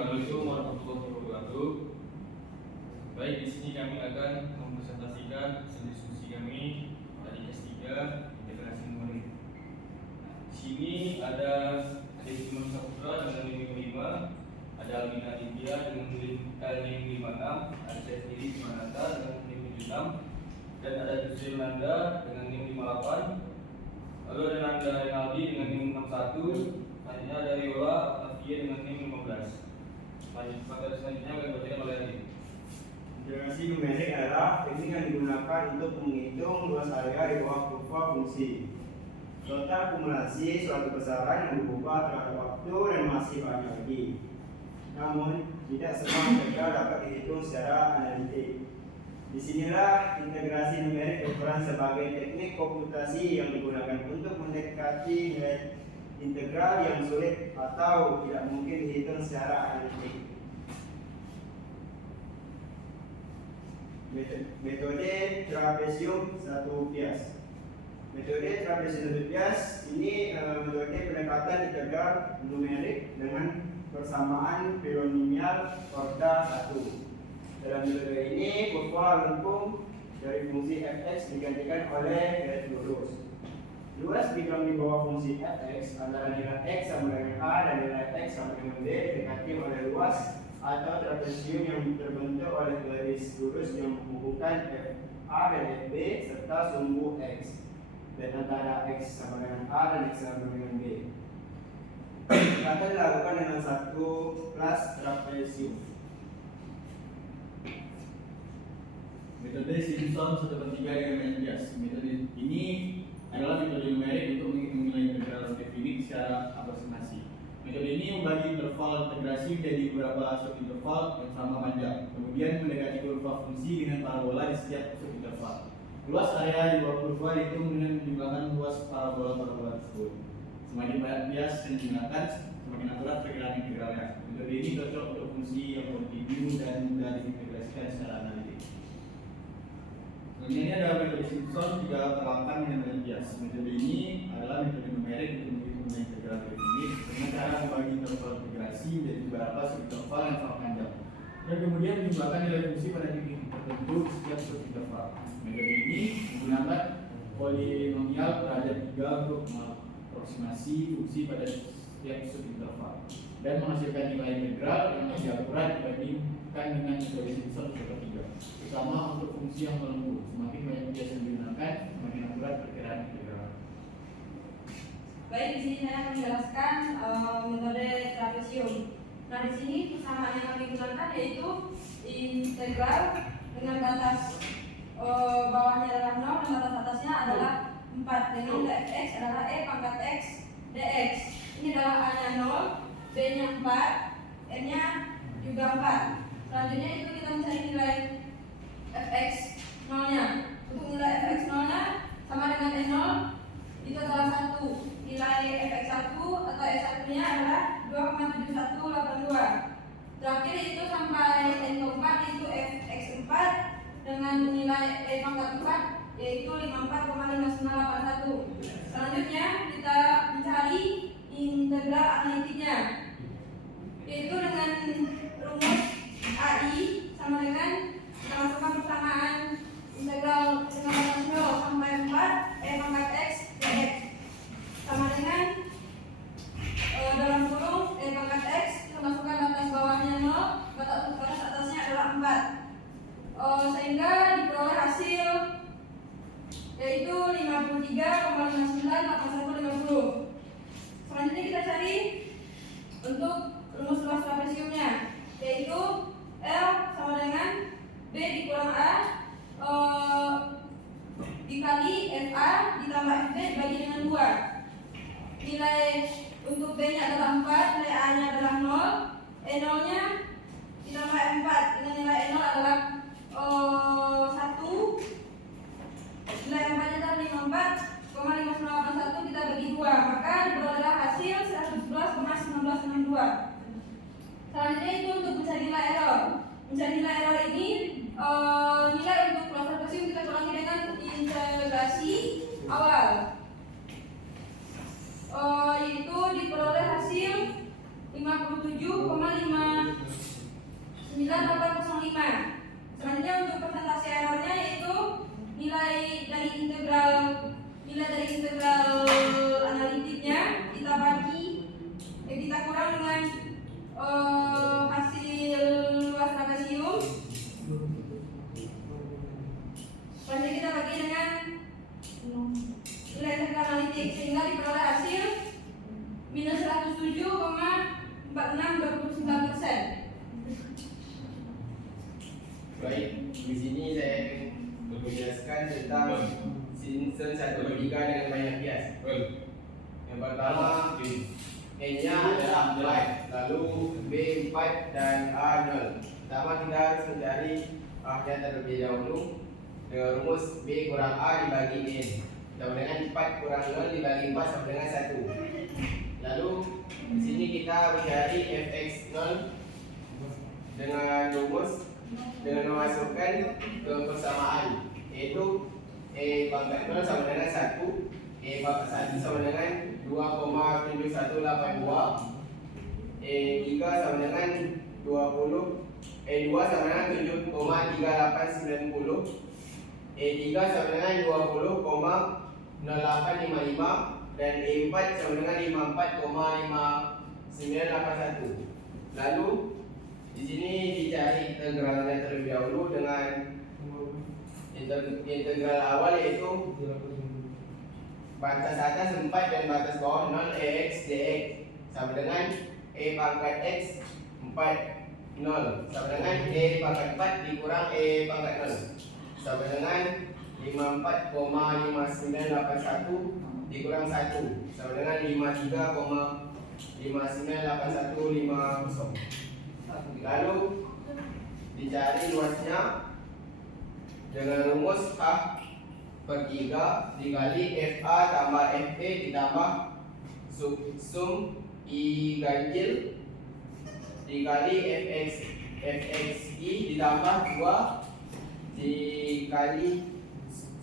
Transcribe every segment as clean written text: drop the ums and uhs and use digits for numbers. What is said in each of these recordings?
Assalamualaikum warahmatullahi wabarakatuh. Baik, di sini kami akan mempresentasikan hasil diskusi kami tadi kelas 3 integrasi numerik. Di sini ada Imam Saputra dengan NIM 5, ada Almina India dengan NIM 56, ada saya sendiri Mananta dengan NIM 76, dan ada Yusril Nanda dengan NIM 58. Lalu ada Nanda Renaldi dengan NIM 61. Selanjutnya ada Riola Octavia dengan NIM 15. Materi selanjutnya akan dibacakan oleh Adi. Integrasi numerik adalah teknik yang digunakan untuk menghitung luas area di bawah kurva fungsi. Total akumulasi suatu besaran yang berubah terhadap waktu dan masih banyak lagi. Namun, tidak semua integral dapat dihitung secara analitik. Disinilah integrasi numerik berperan sebagai teknik komputasi yang digunakan untuk mendekati nilai integral yang sulit atau tidak mungkin dihitung secara analitik. Metode trapesium satu bias. Metode trapesium satu bias ini metode pendekatan integral numerik dengan persamaan polinomial order 1. Dalam metode ini kurva lengkung dari fungsi fx digantikan oleh garis lurus. Luas bidang di bawah fungsi fx antara nilai x sama dengan a dan nilai x sama dengan b didekati oleh luas atau trapesium yang terbentuk oleh garis lurus yang menghubungkan fa dan fb serta sumbu x, dan antara x sama dengan a dan x sama dengan b. Akan dilakukan dengan satu kelas trapesium. Metode Simpson 1/3 dengan bias. Metode ini adalah metode numerik untuk menghitung nilai integral definit secara aproximasi. Metode ini membagi interval integrasi menjadi beberapa subinterval yang sama panjang, kemudian mendekati kurva fungsi dengan parabola di setiap subinterval. Luas area di bawah kurva dihitung dengan menjumlahkan luas parabola tersebut. Semakin banyak bias yang digunakan, semakin akurat perkiraan integralnya. Metode ini cocok untuk fungsi yang kontinu dan mudah diintegrasikan secara analitik. Ini ada metode Simpson juga perlakukan dengan bias. Metode ini adalah metode numerik untuk menghitung nilai integral definit dengan cara membagi interval integrasi menjadi beberapa subinterval yang sama panjang, dan kemudian menjumlahkan nilai fungsi pada titik tertentu di setiap subinterval. Metode ini menggunakan polinomial derajat 3 untuk mengaproksimasi fungsi pada setiap subinterval dan menghasilkan nilai integral yang lebih akurat dibandingkan dengan metode Simpson 1/3, terutama untuk fungsi yang melengkung. Semakin banyak bias yang digunakan, semakin akurat perkiraan integral. Baik, di sini saya akan menjelaskan metode trapesium. Nah, di sini persamaan yang kami gunakan yaitu integral dengan batas bawahnya adalah 0 dan batas atasnya adalah 4, dengan dx adalah e pangkat x dx. Ini adalah a-nya 0, b-nya 4, n-nya juga 4. Selanjutnya itu kita mencari nilai fx 0-nya. Untuk nilai fx 0-nya sama dengan n0 itu adalah 1. Nilai fx 1 atau x1-nya adalah 2,7182. Terakhir itu sampai n keempat itu fx 4 dengan nilai e pangkat 4 yaitu 54,5981. Selanjutnya kita mencari integral analitiknya, yaitu dengan rumus AI sama dengan kita masukkan persamaan integral dengan batas 0 sampai 4 e pangkat x dx sama dengan dalam kurung e pangkat x kita masukkan batas bawahnya 0, batas atasnya adalah 4, sehingga diperoleh hasil yaitu 53,598150. Selanjutnya kita cari untuk rumus luas trapesiumnya, yaitu L sama dengan B dikurang A dikali FA ditambah FB dibagi dengan 2. Nilai untuk B nya adalah 4, nilai A nya adalah 0, E0 nya ditambah 4 dengan nilai E0 adalah 1, nilai 4 nya adalah 54,5981, kita bagi 2, maka diperolehlah hasil 111,1962. Selanjutnya itu untuk mencari nilai error. Mencari nilai error ini nilai untuk luas trapesium kita kurangi dengan integrasi awal, yaitu diperoleh hasil 57,5 9805. Selanjutnya untuk persentase errornya yaitu nilai dari integral analitiknya kita kurang dengan hasil luas trapesium. Selanjutnya kita bagi dengan nilai integral analitik sehingga diperoleh hasil minus 107,4629%. Baik, di sini saya akan menjelaskan tentang Simpson 1/3 dengan banyak bias. Yang pertama, N-nya adalah 4, lalu B 4 dan A 0. Pertama kita harus mencari A-nya terlebih dahulu dengan rumus B kurang A dibagi N sama dengan 4 kurang 0 dibagi 4 sama dengan 1. Lalu di sini kita mencari fx 0 dengan rumus dengan memasukkan ke persamaan, yaitu E pangkat 0 sama dengan 1, E pangkat 1 sama dengan 2,7182, E3 sama dengan 20, E2 sama dengan 7,3890, E3 sama dengan 20,0855, dan E4 sama dengan 54,5981. Lalu di sini dicari integralnya terlebih dahulu dengan integral awal yaitu batas atas 4 dan batas bawah 0 Ax dx sama dengan E pangkat x 4 0 sama dengan E pangkat 4 dikurang E pangkat 0 sama dengan 54,5981 dikurang 1 sama dengan 53,598150. Lalu dicari luasnya dengan rumus H per 3 dikali FA tambah FB ditambah sum I ganjil dikali FXI ditambah 2 dikali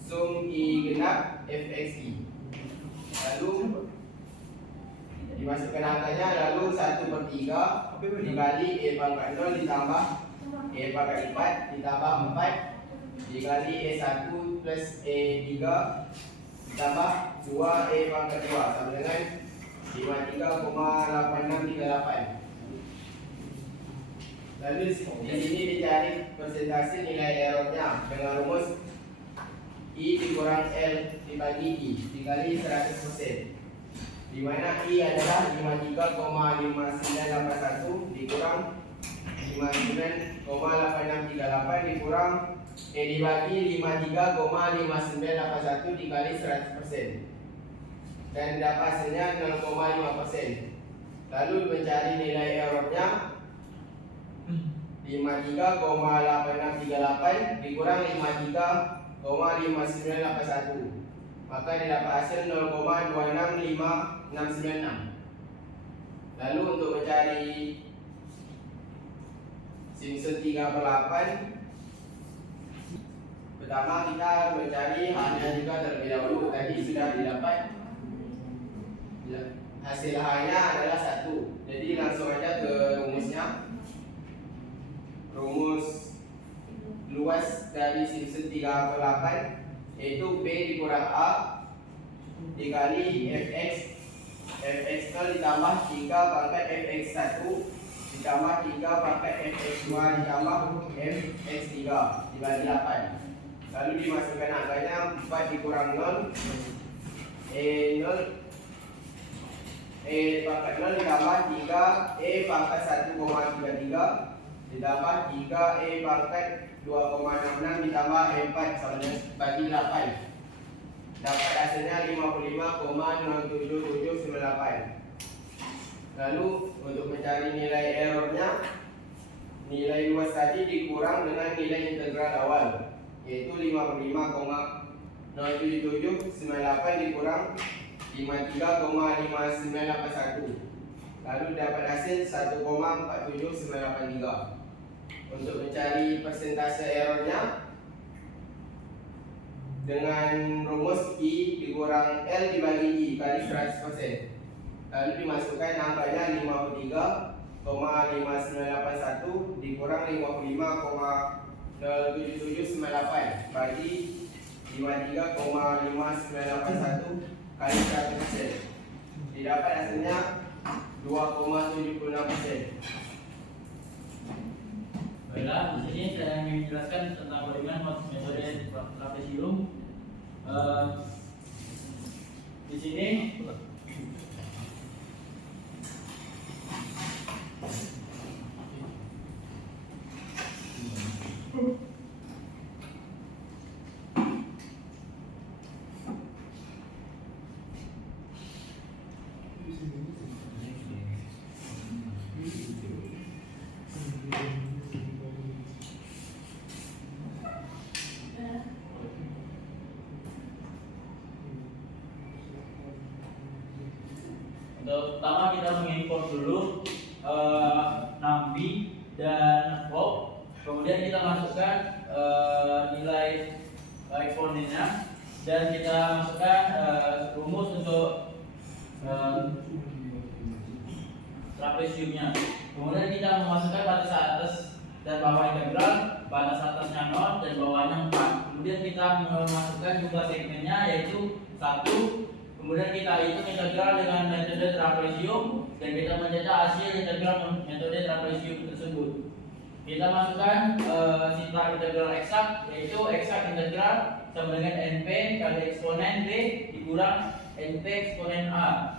sum I genap FXI. Lalu dimasukkan angkanya, lalu 1/3 dikali E pangkat 0 ditambah E pangkat 4 ditambah 4 dikali E1 plus E3 ditambah 2 E pangkat 2 sama dengan 53,8638. Lalu di sini dicari persentase nilai errornya dengan rumus I dikurang L dibagi I dikali 100%, di mana I adalah 53,5981 dikurang 59,8638 dikurang dibagi 53,5981 dikali 100%, dan dapat hasilnya 0,5%. Lalu mencari nilai errornya 53,8638 dikurang 53,5981, maka didapat hasil 0,265696. Lalu untuk mencari Simpson 3/8, pertama kita mencari H-nya juga terlebih dahulu. Tadi sudah didapat hasil H-nya adalah 1. Jadi langsung aja ke rumusnya. Rumus luas dari Simpson 3/8 yaitu B dikurang A dikali fx0 ditambah 3 pangkat fx1 ditambah 3 pangkat fx2 ditambah fx3 dibagi 8. Lalu dimasukkan angkanya, 4 dikurang 0 E pangkat 0 ditambah 3 E pangkat 1,33 ditambah 3 E pangkat 2,66 ditambah E4 sama dengan bagi 8. Dapat hasilnya 55,07798. Lalu untuk mencari nilai errornya, nilai luas tadi dikurang dengan nilai integral awal, yaitu 55,07798 dikurang 53,5981. Lalu dapat hasil 1,47983. Untuk mencari persentase errornya dengan rumus I dikurang L dibagi I kali 100%. Lalu dimasukkan angkanya 53 55,981 dikurang 55,07798 bagi 53,5981 kali 100%. Didapat hasilnya 2,76%. Baiklah, di sini saya ingin menjelaskan tentang bagaimana metode trapesium. Di sini untuk pertama kita mengimport dulu NumPy dan Bob, kemudian kita masukkan nilai eksponennya dan kita masukkan rumus untuk trapesiumnya. Kemudian kita memasukkan batas atas dan bawah integral, batas atasnya 0 dan bawahnya 4. Kemudian kita memasukkan jumlah segmennya yaitu 1. Kemudian kita hitung integral dengan metode trapesium dan kita mencetak hasil integral metode trapesium tersebut. Kita masukkan sifat integral eksak, yaitu eksak integral sama dengan np kali eksponen b dikurang np eksponen a.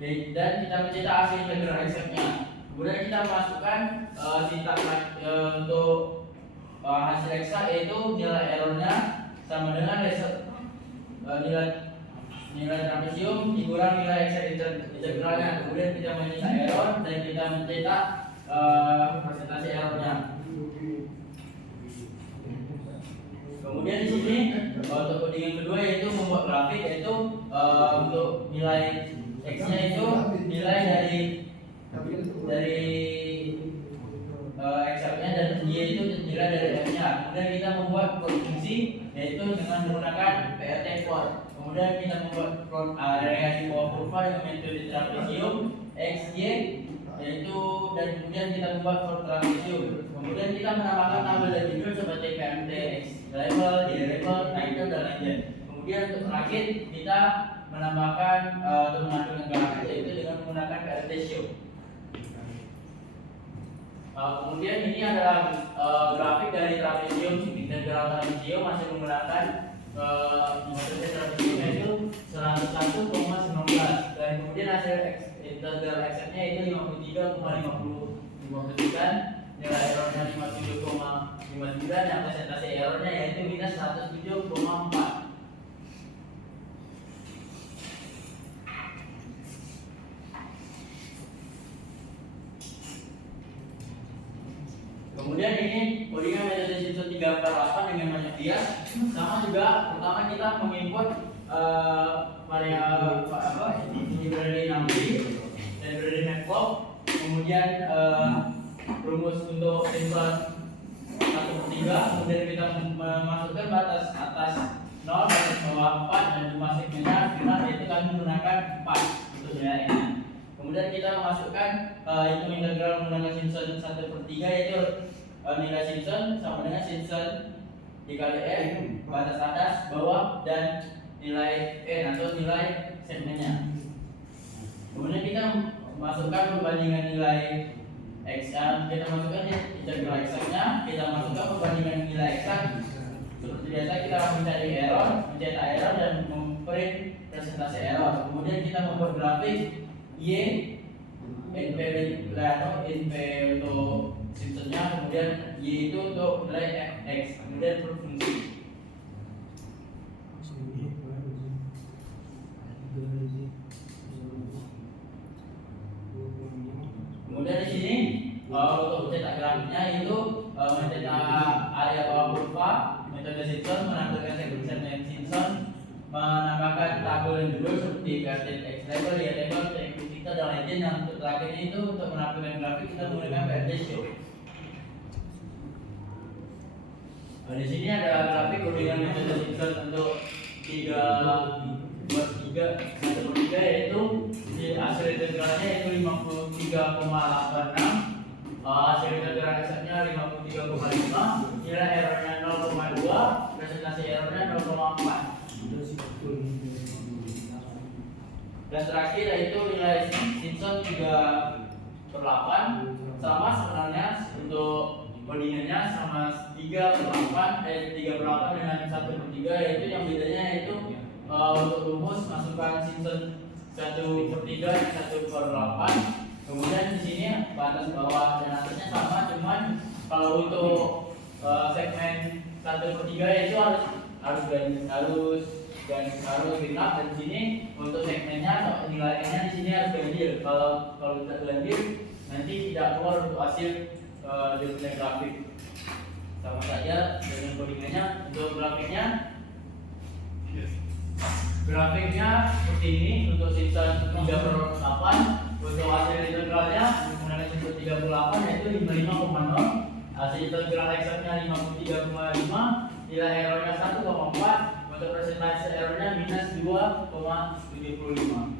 Dan kita mencetak hasil integral eksaknya. Kemudian kita masukkan sifat untuk hasil eksak, yaitu nilai errornya sama dengan nilai trapesium dikurang nilai eksak integralnya. Kemudian kita mencetak error dan kita mencetak presentasi errornya. Kemudian di sini untuk codingan kedua yaitu membuat grafik, yaitu untuk nilai x-nya itu nilai dari x-nya dan y itu nilai dari f-nya. Kemudian kita membuat plot fungsi yaitu dengan menggunakan PRT plot. Kemudian kita membuat plot relasi bawah kurva dengan metode trapesium x, y, yaitu dan kemudian kita membuat plot trapesium. Kemudian kita menambahkan tabel dan judul seperti PMT, X label, Y label, title dan lainnya. Kemudian untuk terakhir kita menambahkan atau menampilkan grafik yaitu dengan menggunakan PRT show. Kemudian ini adalah grafik dari trapesium, integral trapesium masih menggunakan metode trapesium yaitu 101,19 dan kemudian hasil integral x-nya itu 53,59, nilai errornya 57,59, yang presentasi errornya yaitu minus 107,4. Kemudian ini codingan metode Simpson 348 dengan banyak bias. Sama juga pertama kita mengimport library NumPy, library matplotlib, kemudian rumus untuk simpan 1/3, kemudian kita memasukkan batas atas 0, batas bawah 4 dan jumlah segmennya final yaitu kami menggunakan 4 untuk nilainya. Kemudian kita memasukkan hitung integral menggunakan Simpson 1/3 yaitu nilai Simpson sama dengan Simpson dikali f, batas atas, bawah dan nilai n atau nilai segmennya. Kemudian kita masukkan perbandingan nilai x, kita masukkan integral x-nya, kita masukkan perbandingan nilai x. Seperti biasa kita mencari error, mencetak error dan memprint presentasi error. Kemudian kita membuat grafik y, np untuk Simpsonnya, kemudian y itu untuk nilai x, kemudian berfungsi. Kemudian di sini untuk mencetak grafiknya itu mencetak area bawah kurva, metode Simpson, menampilkan segmen Simpson, menambahkan tabel dan judul seperti Garden X label, Y label, kita dan lainnya. Yang untuk terakhir itu untuk menampilkan grafik kita menggunakan PRT show. Di sini ada grafik codingan metode Simpson untuk 3/3 yaitu hasil integralnya itu 53,86, hasil integral X-nya 53,5, nilai errornya 0,2, presentasi errornya 0,4. Dan terakhir yaitu nilai Simpson 3/8, sama sebenarnya untuk codingannya sama 3/8 dengan 1/3, yaitu yang bedanya yaitu untuk rumus masukkan Simpson 1/3 dan 1/8. Kemudian di sini batas bawah dan atasnya sama, cuman kalau untuk segmen 1/3 itu harus genap, dan di sini untuk segmennya atau nilainya di sini harus ganjil. Kalau tidak ganjil nanti tidak keluar untuk hasil dari grafik. Sama saja dengan codingannya. Untuk grafiknya seperti ini untuk Simpson 3/8. Untuk hasil integralnya mengenai Simpson 38 yaitu 55,0, hasil integral X-nya 53,5, nilai errornya 1,4, untuk presentasi errornya minus 2,75.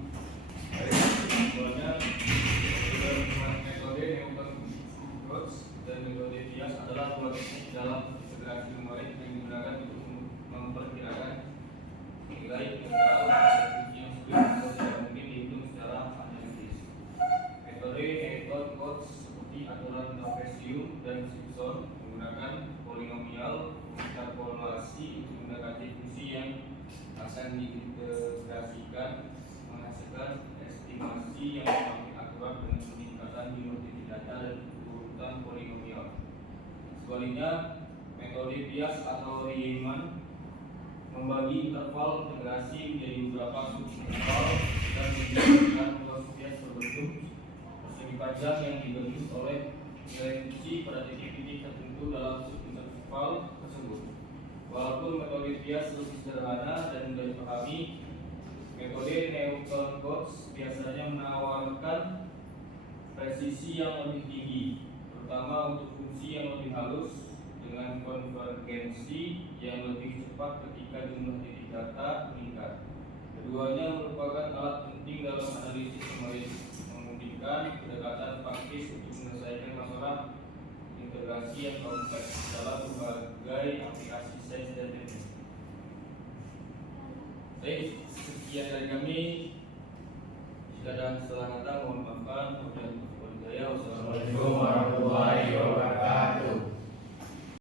Metode Newton-Cotes dan metode Bias adalah dua teknik dalam integrasi numerik yang digunakan untuk memperkirakan nilai integral yang sulit atau tidak mungkin dihitung secara analitis. Metode Newton-Cotes seperti aturan trapesium dan Simpson menggunakan polinomial interpolasi untuk mendekati fungsi yang akan diintegrasikan, menghasilkan estimasi yang semakin akurat dengan peningkatan jumlah data dan urutan polinomial. Sebaliknya, metode Bias atau Riemann membagi interval integrasi menjadi beberapa subinterval dan menjadikan ruas Bias berbentuk persegi panjang yang dibentuk oleh nilai fungsi pada titik-titik tertentu dalam subinterval tersebut. Walaupun metode Bias lebih sederhana dan mudah dipahami, metode Newton-Cotes biasanya menawarkan presisi yang lebih tinggi, terutama untuk fungsi yang lebih halus dengan konvergensi yang lebih cepat ketika jumlah titik data meningkat. Keduanya merupakan alat penting dalam analisis numerik, memungkinkan pendekatan praktis untuk menyelesaikan masalah integrasi yang kompleks dalam berbagai aplikasi sains dan teknik. Baik, sekian dari kami. Jika ada kesalahan kata mohon maaf. Wassalamualaikum warahmatullahi wabarakatuh.